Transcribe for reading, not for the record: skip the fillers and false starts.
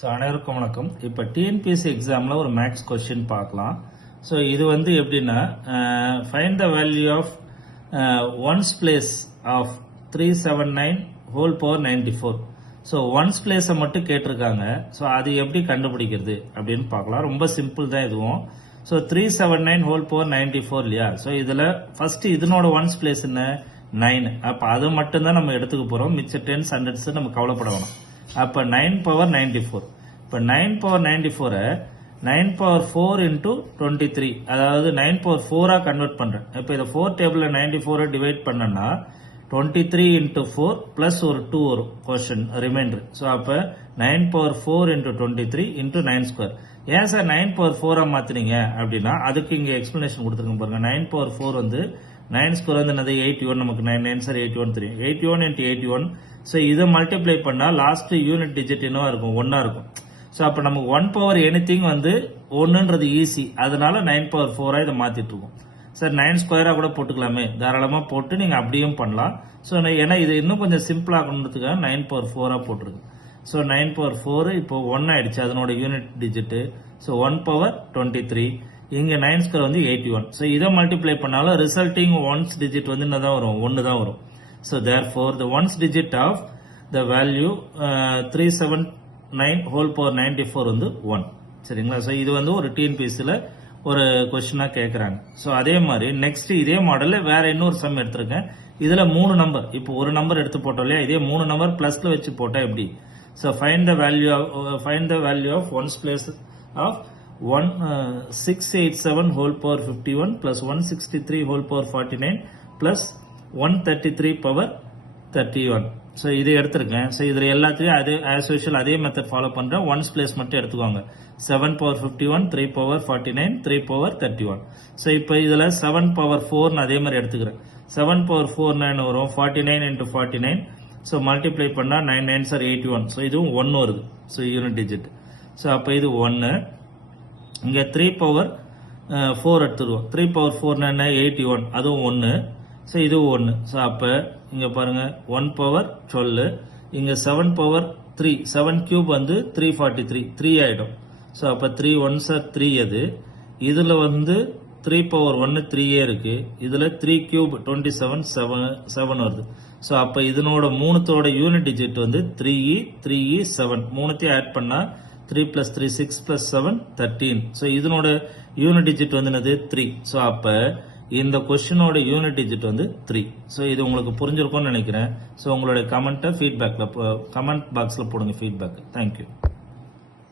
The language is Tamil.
ஸோ அனைவருக்கும் வணக்கம். இப்போ டிஎன்பிஎஸ்சி எக்ஸாமில் ஒரு மேக்ஸ் கொஸ்டின் பார்க்கலாம். ஸோ இது வந்து எப்படின்னா find the value of ones place of 379 whole power 94. So ones பிளேஸை மட்டும் கேட்டிருக்காங்க. ஸோ அது எப்படி கண்டுபிடிக்கிறது அப்படின்னு பார்க்கலாம். ரொம்ப சிம்பிள் தான் இதுவும். ஸோ 379 ஹோல் பவர் 94 இல்லையா? ஸோ இதில் ஃபர்ஸ்ட் இதனோட ஒன்ஸ் பிளேஸ் என்ன 9. அப்போ அது மட்டும்தான் நம்ம எடுத்துக்க போகிறோம். மிச்ச 10s 100s நம்ம கவலைப்பட வேணும். அப்போ 9 பவர் 94. இப்போ 9 பவர் 94 9 பவர் 4 இன்டூ 23, அதாவது 9 பவர் 4 கன்வெர்ட் பண்றேன். இப்போ இதை 4 டேபிள் 94 டிவைட் பண்ணனா 23 இன்டூ 4 பிளஸ் ஒரு 2 வரும் கொஸ்டின் ரிமைண்டர். ஸோ அப்போ 9 பவர் 4 இன்டூ 23 இன்டூ 9 ஸ்கொயர். ஏன் சார் 9 பவர் 4 மாத்தினீங்க அப்படின்னா அதுக்கு இங்க எக்ஸ்பிளனேஷன் கொடுத்துருங்க பாருங்க. 9 பவர் 4 வந்து 9 ஸ்கொயர் வந்து என்னது 81. நமக்கு 9 சார் 81 தெரியும். 81 இன்டூ 81. ஸோ இதை மல்டிப்ளை பண்ணா லாஸ்ட் யூனிட் டிஜிட் என்னவா இருக்கும் 1 இருக்கும். ஸோ அப்போ நமக்கு 1 பவர் எனிதிங் வந்து 1ன்றது ஈஸி. அதனால 9 பவர் 4 இதை மாத்திட்டு இருக்கோம். சார் 9 ஸ்கொயரா கூட போட்டுக்கலாமே, தாராளமா போட்டு நீங்க அப்படியும் பண்ணலாம். ஸோ ஏன்னா இது இன்னும் கொஞ்சம் சிம்பிள் ஆகணுன்றதுக்காக 9 பவர் 4 போட்டிருக்கு. ஸோ 9 பவர் 4 இப்போ 1 ஆயிடுச்சு அதனோட யூனிட் டிஜிட். So 1 power 23. இங்க 9 ஸ்கொயர் வந்து 81. ஸோ இதை மல்டிப்ளை பண்ணாலும் ரிசல்ட்டிங் ஒன்ஸ் டிஜிட் வந்து என்னதான் வரும் 1 தான் வரும். So therefore the ones digit of the value 379 whole power 94 வந்து 1. சரிங்களா? ஸோ இது வந்து ஒரு டிஎன்பிஎஸ்சியில் ஒரு கொஸ்டினா கேட்குறாங்க. ஸோ அதே மாதிரி நெக்ஸ்ட் இதே மாடலில் வேற இன்னொரு சம் எடுத்திருக்கேன். இதில் 3 நம்பர், இப்போ ஒரு நம்பர் எடுத்து போட்டோம் இல்லையா, இதே 3 நம்பர் பிளஸ்ல வச்சு போட்டால் எப்படி? So find the value of ones place of 687 whole power 51 plus 163 whole power 49 plus 133 power 31. So இது எடுத்திருக்கேன். ஸோ இதில் எல்லாத்தையும் அதே ஆஸ் யூஷுவல் அதே மெத்தட் ஃபாலோ பண்ணுறேன். ஒன்ஸ் பிளேஸ் மட்டும் எடுத்துக்கோங்க. 7 பவர் 51, 3 பவர் 49, 3 பவர் 31. ஸோ இப்போ இதில் 7 பவர் 4 அதே மாதிரி எடுத்துக்கிறேன். 7 பவர் 4 வரும் 49 இன்டூ 49. ஸோ மல்டிப்ளை பண்ணால் 9 9s are 81. ஸோ இதுவும் 1 வருது. So unit digit. ஸோ அப்போ இது 1. இங்கே 3 பவர் 4 எடுத்துருவோம். 3 பவர் 4 81, அதுவும் 1. ஸோ இது 1. ஸோ அப்போ இங்கே பாருங்க 1 பவர் 12. இங்கே 7 பவர் 3, 7 கியூப் வந்து 343, 3 ஆயிடும். ஸோ அப்போ 3 1s are 3 அது. இதில் வந்து 3 பவர் 1 3 இருக்கு. இதில் 3 கியூப் 27, 7 வருது. ஸோ அப்போ இதனோட மூணுத்தோட யூனிட் டிஜிட் வந்து 3e, 3e, 7. மூணுத்தையும் ஆட் பண்ணா 3 plus 3 6 plus 7 13. ஸோ இதனோட யூனிட் டிஜிட் வந்து என்னது 3. ஸோ அப்போ இந்த கொஸ்டினோட யூனிட் டிஜிட் வந்து 3. ஸோ இது உங்களுக்கு புரிஞ்சிருக்கும்னு நினைக்கிறேன். ஸோ உங்களுடைய கமெண்ட் பாக்ஸ்ல போடுங்க ஃபீட்பேக். தேங்க்யூ.